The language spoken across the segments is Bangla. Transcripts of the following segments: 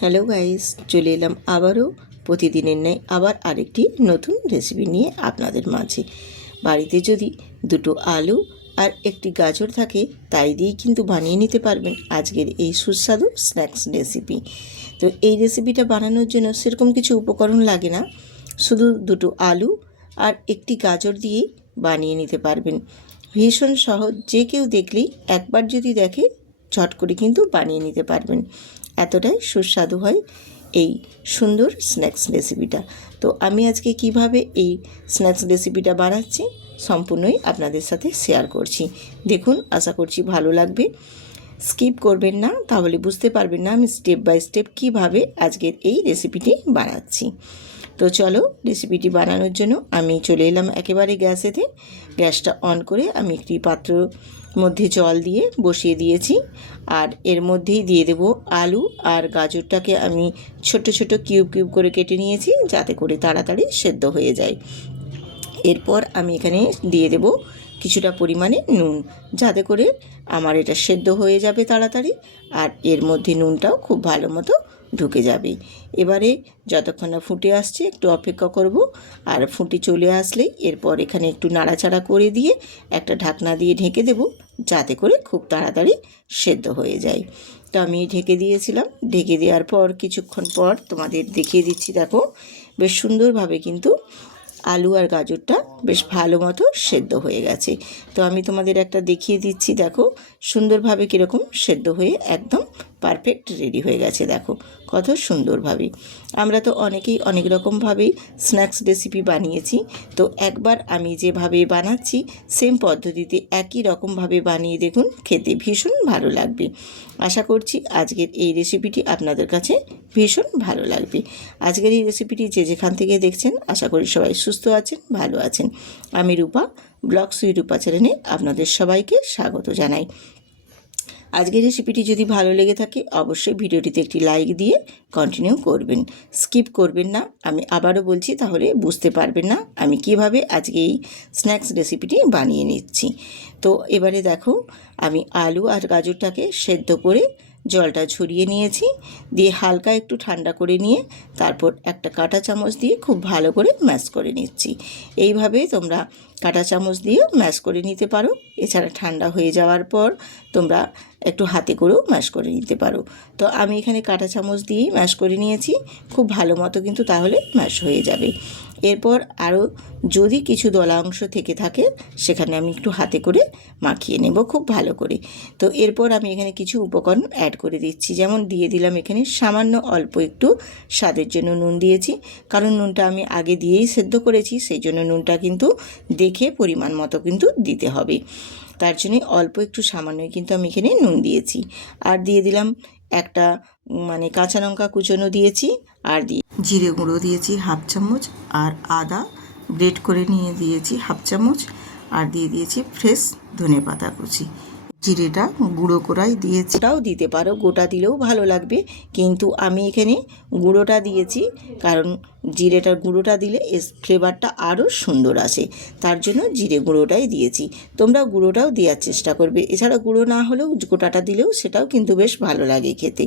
হ্যালো গাইস, চলে এলাম আবারও প্রতিদিনের ন্যায় আবার আরেকটি নতুন রেসিপি নিয়ে আপনাদের মাঝে। বাড়িতে যদি দুটো আলু আর একটি গাজর থাকে, তাই দিয়েই কিন্তু বানিয়ে নিতে পারবেন আজকের এই সুস্বাদু স্ন্যাক্স রেসিপি। তো এই রেসিপিটা বানানোর জন্য সেরকম কিছু উপকরণ লাগে না, শুধু দুটো আলু আর একটি গাজর দিয়েই বানিয়ে নিতে পারবেন। ভীষণ সহজ, যে কেউ দেখলেই একবার যদি দেখে ঝট করে কিন্তু বানিয়ে নিতে পারবেন। এতটাই সুস্বাদু হয় এই সুন্দর স্ন্যাক্স রেসিপিটা। তো আমি আজকে কিভাবে এই স্ন্যাক্স রেসিপিটা বানাচ্ছি সম্পূর্ণই আপনাদের সাথে শেয়ার করছি। দেখুন, আশা করছি ভালো লাগবে। স্কিপ করবেন না, তাহলে বুঝতে পারবেন না আমি স্টেপ বাই স্টেপ কীভাবে আজকের এই রেসিপিটি বানাচ্ছি। তো চলো, রেসিপিটি বানানোর জন্য আমি চলে এলাম একেবারে গ্যাসেতে। গ্যাসটা অন করে আমি একটি পাত্র মধ্যে জল দিয়ে বসিয়ে দিয়েছি, আর এর মধ্যেই দিয়ে দেব আলু আর গাজরটাকে আমি ছোট ছোট কিউব কিউব করে কেটে নিয়েছি, যাতে করে তাড়াতাড়ি সেদ্ধ হয়ে যায়। এরপর আমি এখানে দিয়ে দেব কিছুটা পরিমাণে নুন, যাতে করে আমার এটা সেদ্ধ হয়ে যাবে তাড়াতাড়ি, আর এর মধ্যে নুনটাও খুব ভালো মতো ঢুকে যাবে। এবারে যতক্ষণ না ফুটে আসছে একটু অপেক্ষা করব, আর ফুটে চলে আসলেই এরপর এখানে একটু নাড়াচাড়া করে দিয়ে একটা ঢাকনা দিয়ে ঢেকে দেব, যাতে করে খুব তাড়াতাড়ি সেদ্ধ হয়ে যায়। তো আমি ঢেকে দিয়েছিলাম। ঢেকে দেওয়ার পর কিছুক্ষণ পর তোমাদের দেখিয়ে দিচ্ছি। দেখো, বেশ সুন্দরভাবে কিন্তু আলু আর গাজরটা বেশ ভালো মতো সেদ্ধ হয়ে গেছে। তো আমি তোমাদের একটা দেখিয়ে দিচ্ছি। দেখো সুন্দরভাবে কীরকম সেদ্ধ হয়ে একদম পারফেক্ট রেডি হয়ে গেছে। দেখো কত সুন্দরভাবে। আমরা তো অনেকেই অনেক রকমভাবেই স্ন্যাক্স রেসিপি বানিয়েছি, তো একবার আমি যেভাবে বানাচ্ছি সেম পদ্ধতিতে একই রকমভাবে বানিয়ে দেখুন, খেতে ভীষণ ভালো লাগবে। আশা করছি আজকের এই রেসিপিটি আপনাদের কাছে ভীষণ ভালো লাগবে। আজকের এই রেসিপিটি যে যেখান থেকে দেখছেন, আশা করি সবাই সুস্থ আছেন, ভালো আছেন। আমি রূপা, ব্লগস উইথ রূপা চ্যানেলে আপনাদের সবাইকে স্বাগত জানাই। আজকের রেসিপিটি যদি ভালো লেগে থাকে অবশ্যই ভিডিওটিতে একটি লাইক দিয়ে কন্টিনিউ করবেন, স্কিপ করবেন না। আমি আবারও বলছি, তাহলে বুঝতে পারবেন না আমি কিভাবে আজকে এই স্ন্যাক্স রেসিপিটি বানিয়ে নিচ্ছি। তো এবারে দেখো, আমি আলু আর গাজরটাকে সেদ্ধ করে জলটা ঝরিয়ে নিয়েছি, দিয়ে হালকা একটু ঠান্ডা করে নিয়ে তারপর একটা কাঁটা চামচ দিয়ে খুব ভালো করে ম্যাশ করে নিচ্ছি। এইভাবে তোমরা কাঁটা চামচ দিয়ে ম্যাশ করে নিতে পারো। এছাড়া ঠান্ডা হয়ে যাওয়ার পর তোমরা একটু হাতে করেও ম্যাশ করে নিতে পারো। তো আমি এখানে কাঁটা চামচ দিয়েই ম্যাশ করে নিয়েছি, খুব ভালো মতো কিন্তু তাহলে ম্যাশ হয়ে যাবে। এরপর আরও যদি কিছু দলা অংশ থেকে থাকে সেখানে আমি একটু হাতে করে মাখিয়ে নেব খুব ভালো করে। তো এরপর আমি এখানে কিছু উপকরণ অ্যাড করে দিচ্ছি, যেমন দিয়ে দিলাম এখানে সামান্য অল্প একটু স্বাদের জন্য নুন দিয়েছি, কারণ নুনটা আমি আগে দিয়েই সেদ্ধ করেছি, সেই জন্য নুনটা কিন্তু দেখে পরিমাণ মতো কিন্তু দিতে হবে। তার জন্যে অল্প একটু সামান্যই কিন্তু আমি এখানে নুন দিয়েছি। আর দিয়ে দিলাম একটা কাঁচা লঙ্কা কুচনো দিয়েছি, আর জিরে গুঁড়ো দিয়েছি হাফ চামচ, আর আদা গ্রেট করে নিয়ে দিয়েছি হাফ চামচ, আর দিয়ে দিয়েছি ফ্রেশ ধনেপাতা কুচি। জিরেটা গুঁড়ো করাই দিয়েছি, ওটাও দিতে পারো, গোটা দিলেও ভালো লাগবে, কিন্তু আমি এখানে গুঁড়োটা দিয়েছি, কারণ জিরেটার গুঁড়োটা দিলে এর ফ্লেভারটা আরও সুন্দর আসে, তার জন্য জিরে গুঁড়োটাই দিয়েছি। তোমরা গুঁড়োটাও দেওয়ার চেষ্টা করবে, এছাড়া গুঁড়ো না হলেও গোটাটা দিলেও সেটাও কিন্তু বেশ ভালো লাগে খেতে।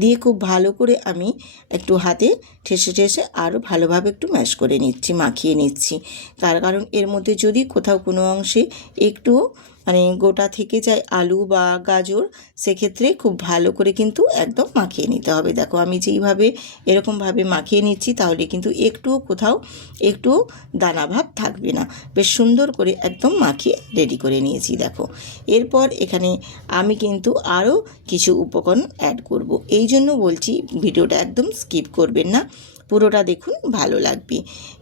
দিয়ে খুব ভালো করে আমি একটু হাতে ঠেসে ঠেসে আরও ভালোভাবে একটু ম্যাশ করে নিচ্ছি, মাখিয়ে নিচ্ছি। তার কারণ এর মধ্যে যদি কোথাও কোনো অংশে একটু গোটা থেকে যায় আলু বা গাজর, সেক্ষেত্রে খুব ভালো করে কিন্তু একদম মাখিয়ে নিতে হবে। দেখো আমি যেইভাবে এরকমভাবে মাখিয়ে নিচ্ছি, তাহলে কিন্তু কোথাও একটু দানাভাব থাকবে না। বেশ সুন্দর করে একদম মাখিয়ে রেডি করে নিয়েছি। দেখো এরপর এখানে আমি কিন্তু আরও কিছু উপকরণ অ্যাড করব, এই জন্য বলছি ভিডিওটা একদম স্কিপ করবেন না, পুরোটা দেখুন, ভালো লাগবে।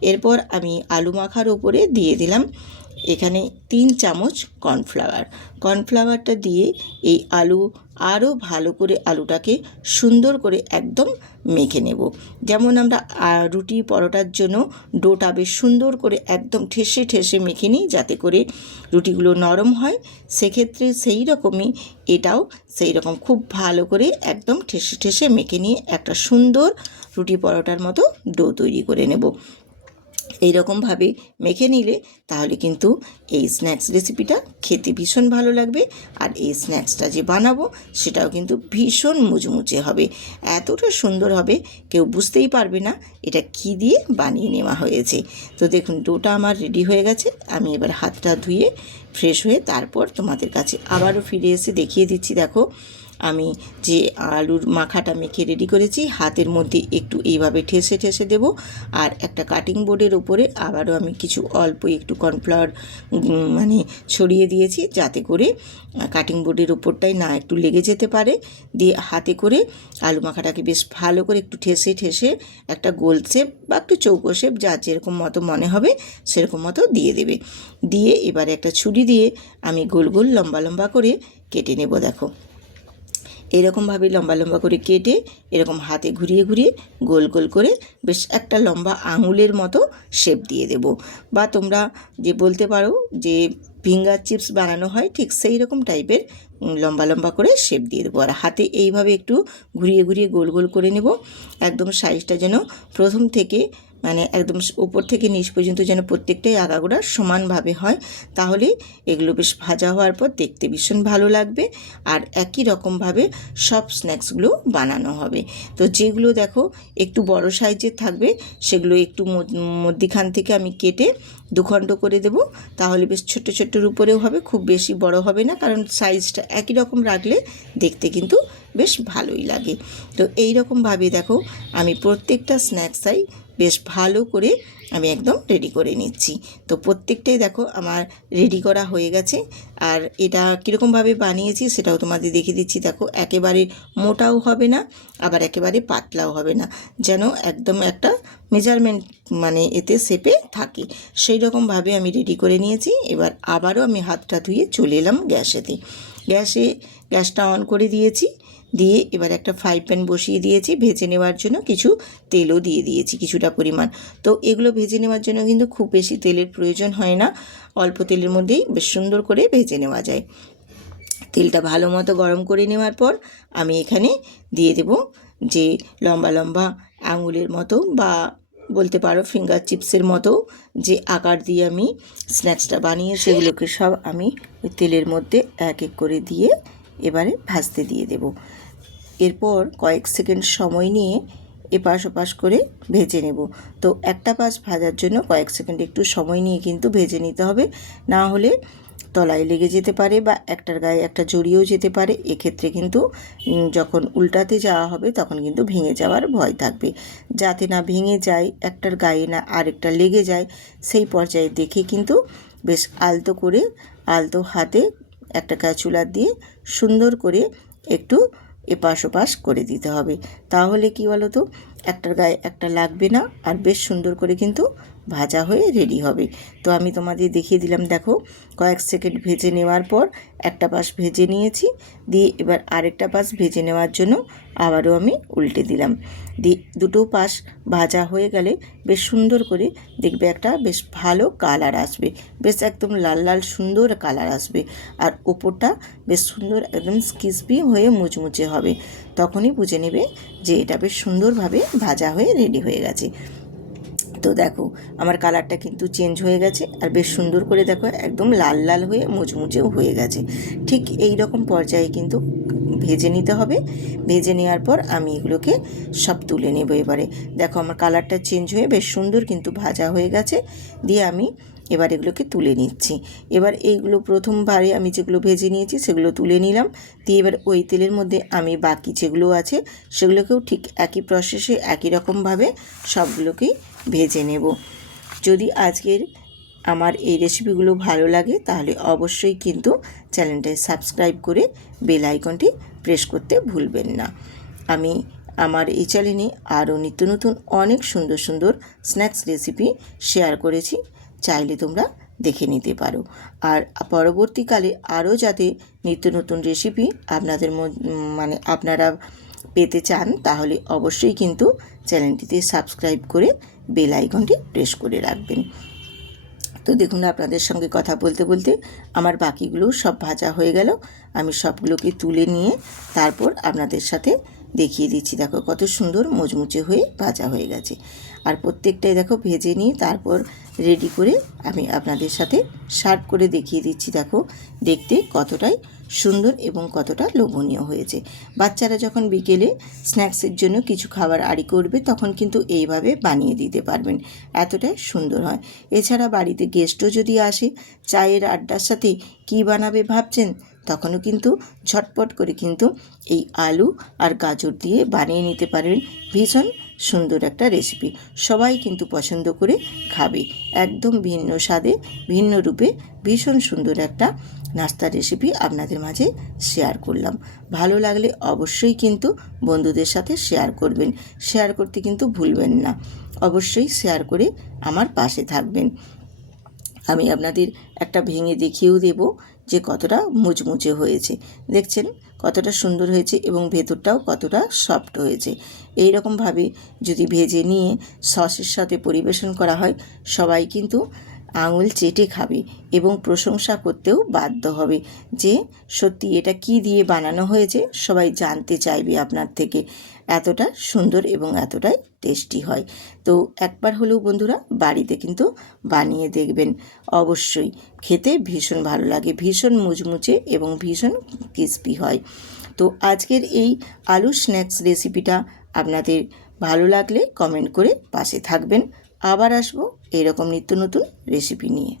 এরপর আমি আলু মাখার উপরে দিয়ে দিলাম এখানে 3 চামচ কর্নফ্লাওয়ারটা দিয়ে এই আলু আরও ভালো করে আলুটাকে সুন্দর করে একদম মেখে নেব। যেমন আমরা রুটি পরোটার জন্য ডোটা বেশ সুন্দর করে একদম ঠেসে ঠেসে মেখে নিই, যাতে করে রুটিগুলো নরম হয়, সেক্ষেত্রে সেই রকমই এটাও সেই রকম খুব ভালো করে একদম ঠেসে ঠেসে মেখে নিয়ে একটা সুন্দর রুটি পরোটার মতো ডো তৈরি করে নেব। এইরকমভাবে মেখে নিলে তাহলে কিন্তু এই স্ন্যাক্স রেসিপিটা খেতে ভীষণ ভালো লাগবে। আর এই স্ন্যাক্সটা যে বানাবো সেটাও কিন্তু ভীষণ মুচমুচে হবে, এতটা সুন্দর হবে কেউ বুঝতেই পারবে না এটা কী দিয়ে বানিয়ে নেওয়া হয়েছে। তো দেখুন ডোটা আমার রেডি হয়ে গেছে। আমি এবার হাতটা ধুয়ে ফ্রেশ হয়ে তারপর তোমাদের কাছে আবারও ফিরে এসে দেখিয়ে দিচ্ছি। দেখো আমি যে আলুর মাখাটা মেখে রেডি করেছি হাতের মধ্যে একটু এইভাবে ঠেসে ঠেসে দেব। আর একটা কাটিং বোর্ডের ওপরে আবারও আমি কিছু অল্প একটু কর্নফ্লাওয়ার মানে ছড়িয়ে দিয়েছি, যাতে করে কাটিং বোর্ডের ওপরটাই না একটু লেগে যেতে পারে। দিয়ে হাতে করে আলু মাখাটাকে বেশ ভালো করে একটু ঠেসে ঠেসে একটা গোল শেপ বা একটু চৌকো শেপ যার যেরকম মতো মনে হবে সেরকম মতো দিয়ে দেবে। দিয়ে এবারে একটা ছুরি দিয়ে আমি গোল গোল লম্বা লম্বা করে কেটে নেব। দেখো এরকমভাবে লম্বা লম্বা করে কেটে এরকম হাতে ঘুরিয়ে ঘুরিয়ে গোল গোল করে বেশ একটা লম্বা আঙুলের মতো শেপ দিয়ে দেব। বা তোমরা যে বলতে পারো যে ফিঙ্গার চিপস বানানো হয় ঠিক সেই রকম টাইপের লম্বা লম্বা করে শেপ দিয়ে দেবো। আর হাতে এইভাবে একটু ঘুরিয়ে ঘুরিয়ে গোল গোল করে নেব, একদম সাইজটা যেন প্রথম থেকে মানে একদম উপর থেকে নিচ পর্যন্ত যেন প্রত্যেকটাই আগাগোড়া সমানভাবে হয়। তাহলে এগুলো বেশ ভাজা হওয়ার পর দেখতে ভীষণ ভালো লাগবে। আর একই রকমভাবে সব স্ন্যাক্সগুলো বানানো হবে। তো যেগুলো দেখো একটু বড় সাইজের থাকবে সেগুলো একটু মধ্যিখান থেকে আমি কেটে দুখণ্ড করে দেব, তাহলে বেশ ছোট ছোট্টোর উপরেও হবে, খুব বেশি বড় হবে না, কারণ সাইজটা একই রকম রাখলে দেখতে কিন্তু বেশ ভালোই লাগে। তো এই রকমভাবে দেখো আমি প্রত্যেকটা স্ন্যাক্সাই বেশ ভালো করে আমি একদম রেডি করে নিচ্ছি। তো প্রত্যেকটাই দেখো আমার রেডি করা হয়ে গেছে। আর এটা কীরকমভাবে বানিয়েছি সেটাও তোমাদের দেখিয়ে দিচ্ছি। দেখো একেবারে মোটাও হবে না আবার একেবারে পাতলাও হবে না, যেন একদম একটা মেজারমেন্ট মানে এতে শেপে থাকে, সেই রকমভাবে আমি রেডি করে নিয়েছি। এবার আবারও আমি হাতটা ধুয়ে চলে এলাম গ্যাসটা অন করে দিয়েছি। দিয়ে এবার একটা ফ্রাই প্যান বসিয়ে দিয়েছি, ভেজে নেওয়ার জন্য কিছু তেলও দিয়ে দিয়েছি কিছুটা পরিমাণ। তো এগুলো ভেজে নেওয়ার জন্য কিন্তু খুব বেশি তেলের প্রয়োজন হয় না, অল্প তেলের মধ্যেই বেশ সুন্দর করে ভেজে নেওয়া যায়। তেলটা ভালো মতো গরম করে নেওয়ার পর আমি এখানে দিয়ে দেব যে লম্বা লম্বা আঙুলের মতো বা বলতে পারো ফিঙ্গার চিপসের মতো যে আকার দিয়ে আমি স্ন্যাক্সটা বানিয়ে সেগুলোকে সব আমি ওই তেলের মধ্যে এক এক করে দিয়ে এবারে ভাজতে দিয়ে দেব। এরপর কয়েক সেকেন্ড সময় নিয়ে এপাশ ওপাশ করে ভেজে নেব। তো একটা পাশ ভাজার জন্য কয়েক সেকেন্ড একটু সময় নিয়ে কিন্তু ভেজে নিতে হবে, না হলে তলায় লেগে যেতে পারে বা একটার গায়ে একটা জড়িয়েও যেতে পারে। এক্ষেত্রে কিন্তু যখন উল্টাতে যাওয়া হবে তখন কিন্তু ভেঙে যাওয়ার ভয় থাকবে। যাতে না ভেঙে যায়, একটার গায়ে না আরেকটা লেগে যায়, সেই পর্যায়ে দেখে কিন্তু বেশ আলতো হাতে একটা কাঁচুলা দিয়ে সুন্দর করে একটু এপাশ ওপাশ করে দিতে হবে। তাহলে কি বলো তো, একটার গায়ে একটা লাগবে না আর বেশ সুন্দর করে কিন্তু ভাজা হয়ে রেডি হবে। তো আমি তোমাদের দেখিয়ে দিলাম। দেখো কয়েক সেকেন্ড ভেজে নেওয়ার পর একটা পাশ ভেজে নিয়েছি, দিয়ে এবার আরেকটা পাশ ভেজে নেওয়ার জন্য আবারও আমি উল্টে দিলাম। দিয়ে দুটো পাশ ভাজা হয়ে গেলে বেশ সুন্দর করে দেখবে একটা বেশ ভালো কালার আসবে, বেশ একদম লাল লাল সুন্দর কালার আসবে। আর ওপরটা বেশ সুন্দর একদম ক্রিসপি হয়ে মুচমুচে হবে। তখনই বুঝে নেবে যে এটা বেশ সুন্দরভাবে ভাজা হয়ে রেডি হয়ে গেছে। তো দেখো আমার কালারটা কিন্তু চেঞ্জ হয়ে গেছে আর বেশ সুন্দর করে দেখো একদম লাল লাল হয়ে মুচমুচেও হয়ে গেছে। ঠিক এই রকম পর্যায়ে কিন্তু ভেজে নিতে হবে। ভেজে নেওয়ার পর আমি এগুলোকে সব তুলে নেব। এবারে দেখো আমার কালারটা চেঞ্জ হয়ে বেশ সুন্দর কিন্তু ভাজা হয়ে গেছে। দিয়ে আমি এবার এগুলোকে তুলে নিচ্ছি। এবার এইগুলো প্রথমবারে আমি যেগুলো ভেজে নিয়েছি সেগুলো তুলে নিলাম। দিয়ে এবার ওই তেলের মধ্যে আমি বাকি যেগুলো আছে সেগুলোকেও ঠিক একই প্রসেসে একই রকমভাবে সবগুলোকেই ভেজে নেব। যদি আজকের আমার এই রেসিপিগুলো ভালো লাগে তাহলে অবশ্যই কিন্তু চ্যানেলটায় সাবস্ক্রাইব করে বেল আইকনটি প্রেস করতে ভুলবেন না। আমি আমার এই চ্যানেলে আরও নিত্য নতুন অনেক সুন্দর সুন্দর স্ন্যাক্স রেসিপি শেয়ার করেছি, চাইলে তোমরা দেখে নিতে পারো। আর পরবর্তীকালে আরও যাতে নিত্য নতুন রেসিপি আপনারা পেতে চান তাহলে অবশ্যই কিন্তু চ্যানেলটিতে সাবস্ক্রাইব করে বেল আইকনটি প্রেস করে রাখবেন। তো দেখুন আপনাদের সঙ্গে কথা বলতে বলতে আমার বাকিগুলো সব ভাজা হয়ে গেল। আমি সবগুলোকে তুলে নিয়ে তারপর আপনাদের সাথে দেখিয়ে দিচ্ছি। দেখো কত সুন্দর মুচমুচে হয়ে ভাজা হয়ে গেছে। আর প্রত্যেকটাই দেখো ভেজে নিয়ে তারপর রেডি করে আমি আপনাদের সাথে সার্ভ করে দেখিয়ে দিচ্ছি। দেখো দেখতে কতটাই সুন্দর এবং কতটা লোভনীয় হয়েছে। বাচ্চারা যখন বিকেলে স্ন্যাক্সের জন্য কিছু খাবার আড়ি করবে তখন কিন্তু এইভাবে বানিয়ে দিতে পারবেন, এতটাই সুন্দর হয়। এছাড়া বাড়িতে গেস্টও যদি আসে, চায়ের আড্ডার সাথে কী বানাবে ভাবছেন, তখনও কিন্তু ঝটপট করে কিন্তু এই আলু আর গাজর দিয়ে বানিয়ে নিতে পারবেন ভীষণ সুন্দর একটা রেসিপি। সবাই কিন্তু পছন্দ করে খাবে। একদম ভিন্ন স্বাদে ভিন্ন রূপে ভীষণ সুন্দর একটা নাস্তার রেসিপি আপনাদের মাঝে শেয়ার করলাম। ভালো লাগলে অবশ্যই কিন্তু বন্ধুদের সাথে শেয়ার করবেন। শেয়ার করতে কিন্তু ভুলবেন না। অবশ্যই শেয়ার করে আমার পাশে থাকবেন। আমি আপনাদের একটা ভেঙে দেখিয়েও দেব যে কতটা মুচমুচে হয়েছে। দেখছেন কতটা সুন্দর হয়েছে এবং ভেতরটাও কতটা সফট হয়েছে। এই রকমভাবে যদি ভেজে নিয়ে সসের সাথে পরিবেশন করা হয়, সবাই কিন্তু আঙুল চেটে খাবে এবং প্রশংসা করতেও বাধ্য হবে যে সত্যি এটা কি দিয়ে বানানো হয়েছে, সবাই জানতে চাইবে আপনার থেকে। এতটা সুন্দর এবং এতটাই টেস্টি হয়। তো একবার হলেও বন্ধুরা বাড়িতে কিন্তু বানিয়ে দেখবেন। অবশ্যই খেতে ভীষণ ভালো লাগে, ভীষণ মুচমুচে এবং ভীষণ ক্রিস্পি হয়। তো আজকের এই আলু স্ন্যাক্স রেসিপিটা আপনাদের ভালো লাগলে কমেন্ট করে পাশে থাকবেন। আবার আসবো এরকম নিত্য নতুন রেসিপি নিয়ে।